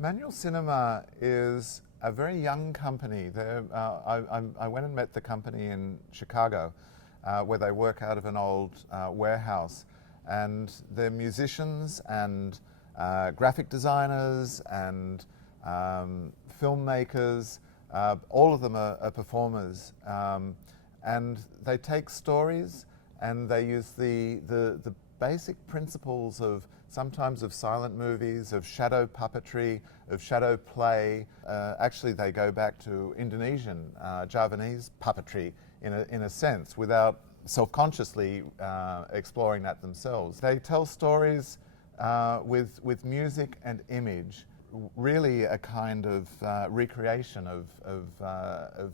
Manual Cinema is a very young company. I went and met the company in Chicago, where they work out of an old warehouse, and they're musicians and graphic designers and filmmakers. All of them are performers, and they take stories and they use the basic principles of sometimes of silent movies, of shadow puppetry, of shadow play. Actually, they go back to Indonesian, Javanese puppetry in a sense, without self-consciously exploring that themselves. They tell stories with music and image, really a kind of recreation of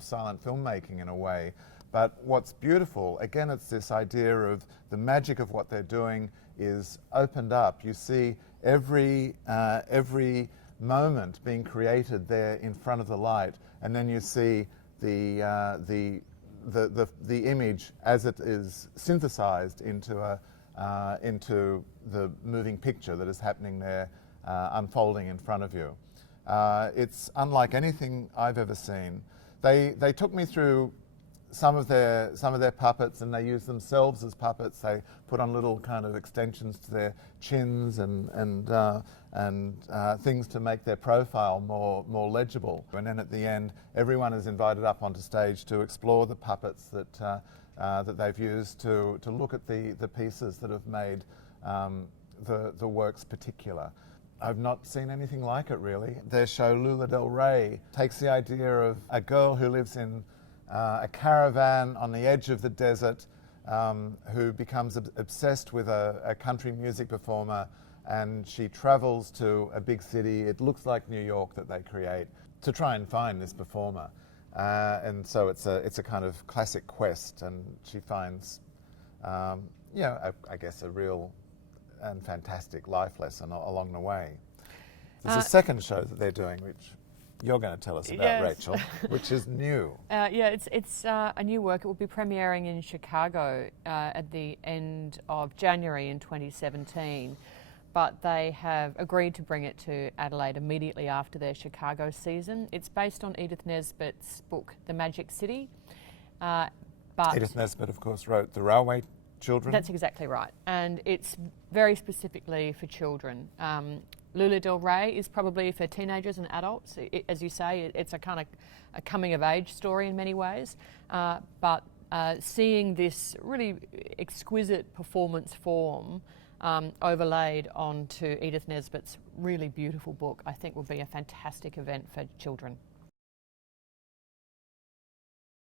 silent filmmaking in a way. But what's beautiful, again, it's this idea of the magic of what they're doing is opened up. You see every moment being created there in front of the light, and then you see the image as it is synthesized into the moving picture that is happening there, unfolding in front of you. It's unlike anything I've ever seen. They took me through some of their puppets, and they use themselves as puppets. They put on little kind of extensions to their chins and things to make their profile more legible. And then at the end, everyone is invited up onto stage to explore the puppets that they've used to look at the pieces that have made the works particular. I've not seen anything like it, really. Their show, Lula del Rey, takes the idea of a girl who lives in a caravan on the edge of the desert, who becomes obsessed with a country music performer, and she travels to a big city. It looks like New York that they create to try and find this performer, and so it's a kind of classic quest, and she finds, I guess, a real and fantastic life lesson along the way. There's a second show that they're doing, which you're going to tell us about, yes. Rachel, which is new. It's a new work. It will be premiering in Chicago at the end of January in 2017, but they have agreed to bring it to Adelaide immediately after their Chicago season. It's based on Edith Nesbit's book, The Magic City. But Edith Nesbit, of course, wrote The Railway Children. That's exactly right, and it's very specifically for children. Lula del Rey is probably for teenagers and adults. As you say, it's a kind of a coming-of-age story in many ways, but seeing this really exquisite performance form overlaid onto Edith Nesbit's really beautiful book, I think will be a fantastic event for children.